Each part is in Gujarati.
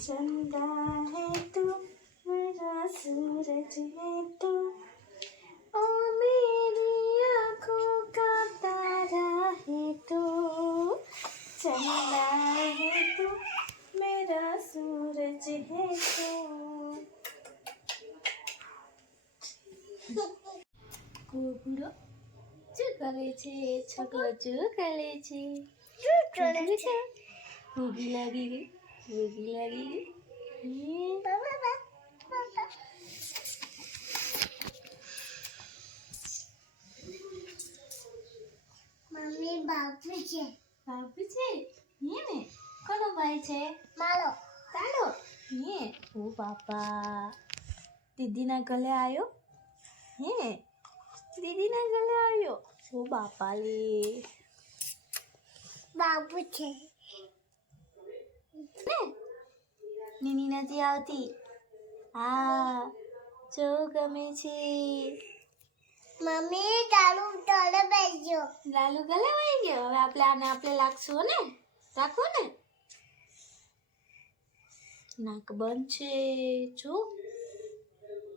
चंदा है तू मेरा सूरज है तू ओ मेरी आंखों का तारा है तू चंदा है तू मेरा सूरज है तू গোবুড়ো চুকালেছে ছোট চুকালেছে চুকালেছে ভোগি লাগিয়ে મમ્મી બાપુ છે બાપુ છે હે ને કોનો ભાઈ છે મારો તારો હે ઓ બાપા દીદીના ગલે આવ્યો હે દીદીના ગલે આવ્યો ઓ બાપા લે બાપુ છે ને નીની નથી આવતી હા જો ગમે છે. મમ્મી તારું તળે ગયો લાલુ ગલે વહી ગયો? હવે આપણે આને આપણે લાગશું ને? રાખો ને. નાક બંધ છે. જો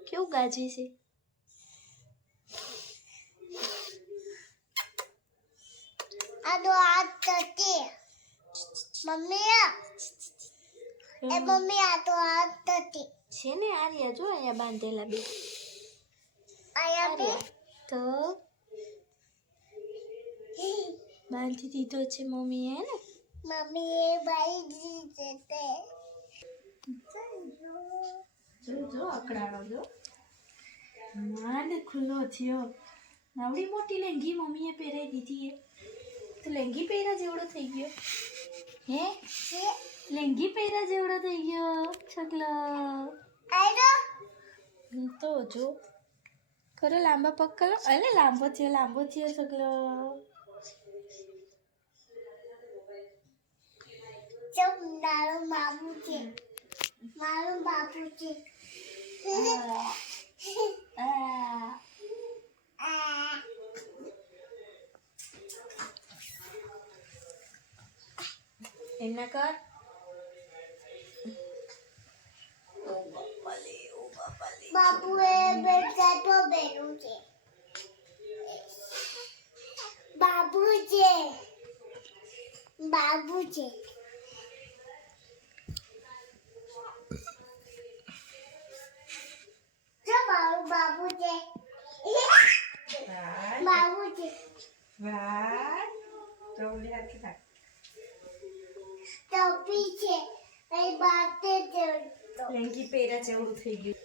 કેવું ગાજે છે? આ તો આ તટી મમ્મી એ. મમ્મી આ તો આ તટી છે ને આર્યા જો અહીંયા બાંધેલા બે. અહીંયા બે? તો બાંધી દીધો છે મમ્મીએ ને? મમ્મી એ ભાઈ જીતે તે. જો જો અકડાડો જો. માન ખુલ્લો થયો. નવડી મોટી લેંગી મમ્મીએ પહેરાવી દીધી એ. તો લેંગી પહેરા જેવડો થઈ ગયો. હે? લેંગી પહેરા જેવડો થઈ ગયો છગલો તો જો કરો લાંબા પગ કરો અરે લાંબો થયો લાંબો થયો ચમ મારું બાપુ છે. મારું બાપુ છે. આ. આ. એમના કર બાપા એ બેટા તો બેરું છે. બાબુ છે. બાબુ છે. બાબુ છે. બાબુ છે ટોપી છે એ બાતે છે તો લેંગી પહેરા જેવડું થઈ ગયું.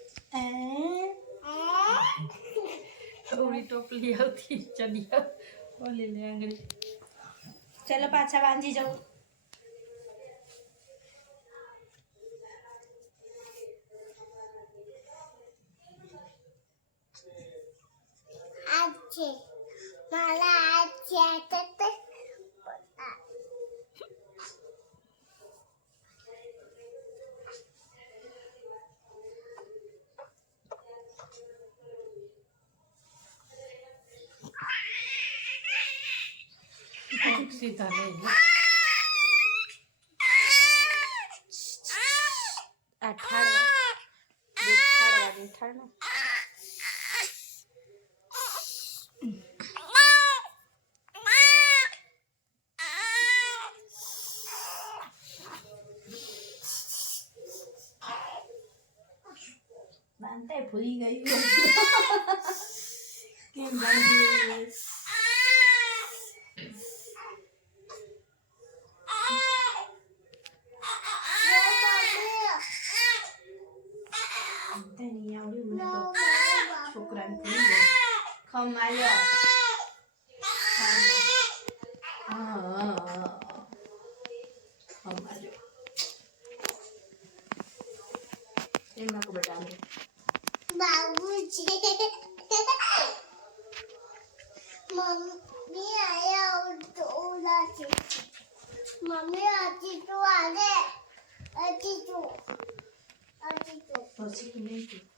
થોડી ટોપલી આવતી ચડિયા. ઓલી લેંગડી ચલો પાછા વાંધી જાઉં આ છે. મારા આ છે આ છે તે આ. સીધા નહીં આ ઠાળવા ઠાળવાની ઠાળવા બાંધતા ભૂલી ગયું કેમ બાંધ્યું બાંધતા નહીં આવડ્યું મને તો છોકરાને ભૂલી ગયું ખમાયો ખમાયો એમાં કો બેટા આમ બાબુ છે મમ્મી આયા ઉડા છે મમ્મી આજી તું આગે આજી તું આજી તું પછી નહીં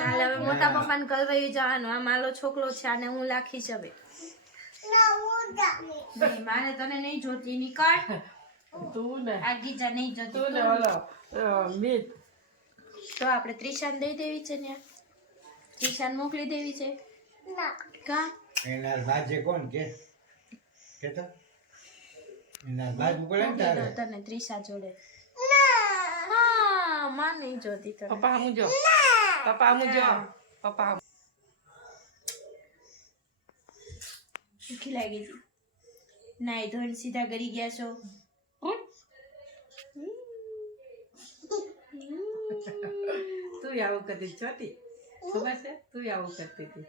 કાલે હવે મોટા પપ્પાને કલવાઈ જવાનું. આ મારો છોકરો છે અને હું લાખીશ હવે ના મારે તને નહીં જોતી નીકળ. તું ને આ ગીજા નહીં જોતી. તું ને ઓલો મીત. તો આપણે ત્રિશાન દઈ દેવી છે ને? ત્રિશાન મોકલી દેવી છે? ના. કા? એના રાજે કોણ કે? કેતો એના બાજુ પડે ને તારે? તને ત્રિશા જોડે. ના. હા માં નહીં જોતી તને. પપ્પા હું જો? પપ્પા હું જો પપ્પા સુખી લાગે છે નાઈ ધોઈને સીધા કરી ગયા છો? તું આવું કરતી છોટી ખબર છે તું આવું કરતી હતી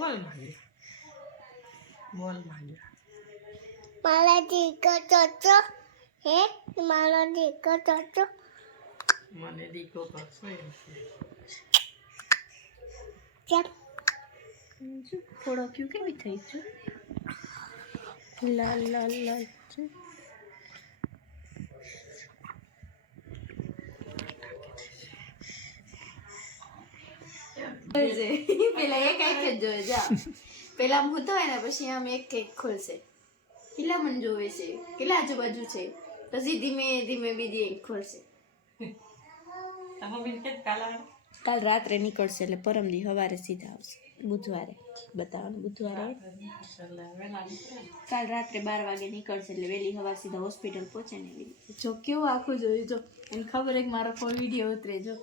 બોલ માંગ્યા બોલ માંગ્યા મારા દીકરો ચોચો હે? મારો દીકરો ચોચો મને દીકરો કરશો એમ ચાલ થોડો ક્યુ કેવી થઈ છે લાલ લાલ લાલ છે પેલા એક એક જ જોવે જા પેલા હું તો ને પછી આમ એક એક ખોલશે. કેટલા મન જોવે છે? કેટલા આજુબાજુ છે? પછી ધીમે ધીમે બીજી એક ખોલશે. કાલા રાત્રે નીકળશે એટલે પરમદી સવારે સીધા આવશે. બુધવારે બતાવવાનું બુધવારે. કાલ રાત્રે બાર વાગે નીકળશે એટલે વહેલી સવાર સીધા હોસ્પિટલ પહોંચે ને જો કેવું આખું જોયું જો. એને ખબર એક મારો કોઈ વીડિયો ઉતરે જો.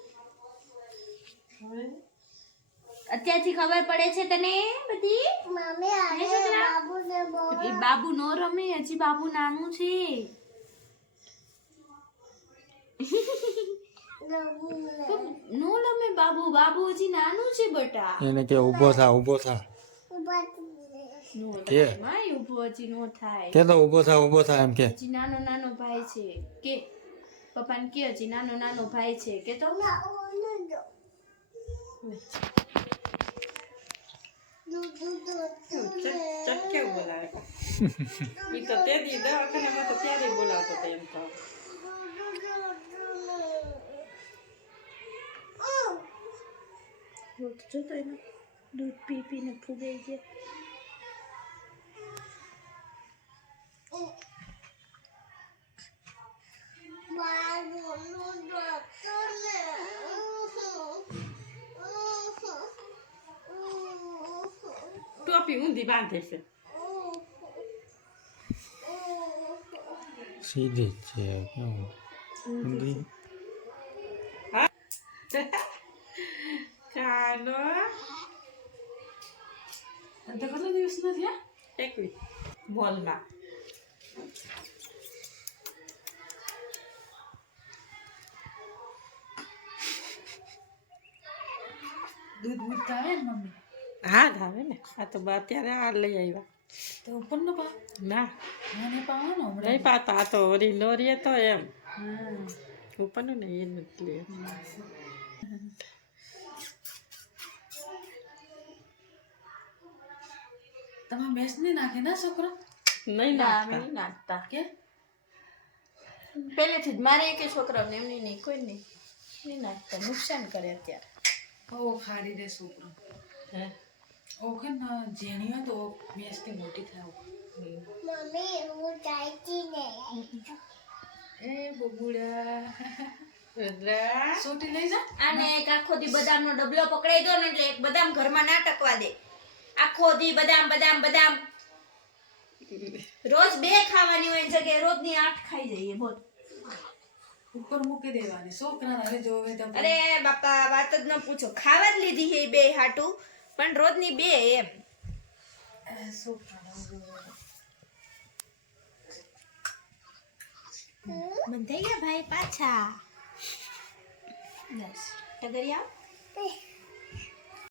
અત્યારથી ખબર પડે છે તને બધી? મમ્મી છોકરા? બાબુને બોલ એ બાબુ નો રમે હજી બાબુ નાનું છે. નો રમે બાબુ બાબુ હજી નાનું છે બટા. એને કે ઊભો થા ઊભો થા. કે? માય ઊભો હજી નો થાય. કે તો ઊભો થા ઊભો થા એમ કે. હજી નાનો નાનો ભાઈ છે. કે? પપ્પાને કે હજી નાનો નાનો ભાઈ છે. કે તો? કેવું બોલાવે ઈ તો તે દી દવાખાનામાં તો ત્યારે બોલાવતો હતો એમ તો જોતો દૂધ પી પીને ફૂગાઈ ગયા ટોપી ઊંધી બાંધે છે સીધી જ છે કેવું ઊંધી કાનો તો કેટલો દિવસ નથી આ એકવી મોલમાં દૂધ બૂધ તો આવે ને મમ્મી હા જ આવે ને. આ તો બા અત્યારે આ લઈ આવ્યા. તો ઉપર નો. પા ના મને પાવાનો નહીં પાતા આ તો વળી લોરીએ તો એમ. ઉપરનું ને એ નથી લે. તમે મેસ નહીં નાખે ના છોકરો? નહીં ના નાખતા. નહીં નાખતા. કે? પહેલેથી જ મારે એક છોકરાઓને એમની નહીં કોઈ નહીં. નહીં નાખતા. નુકસાન કરે અત્યારે. બહુ ખારી દે છોકરો. હે? ઓ કે ને હોય તો થી મોટી થાય મમ્મી હું ચાઈતી ને. એ બબુડા. રુદ્રા. સોટી લઈ જા. અને એક આખો દી બદામનો ડબલો પકડાઈ દો ને એટલે એક બદામ ઘરમાં ના ટકવા દે. આખો દી બદામ બદામ બદામ. રોજ બે ખાવાની હોય જગ્યાએ રોજની આઠ ખાઈ જઈએ બોલ. ઉપર મૂકી દેવાની. છોકરા હવે જોવે તો અરે બાપા વાત જ ન પૂછો. ખાવા જ લીધી છે બે હાટું. પણ રોજની બે એમ. બંધાઈ ગયા ભાઈ પાછા. બસ. ટગરિયા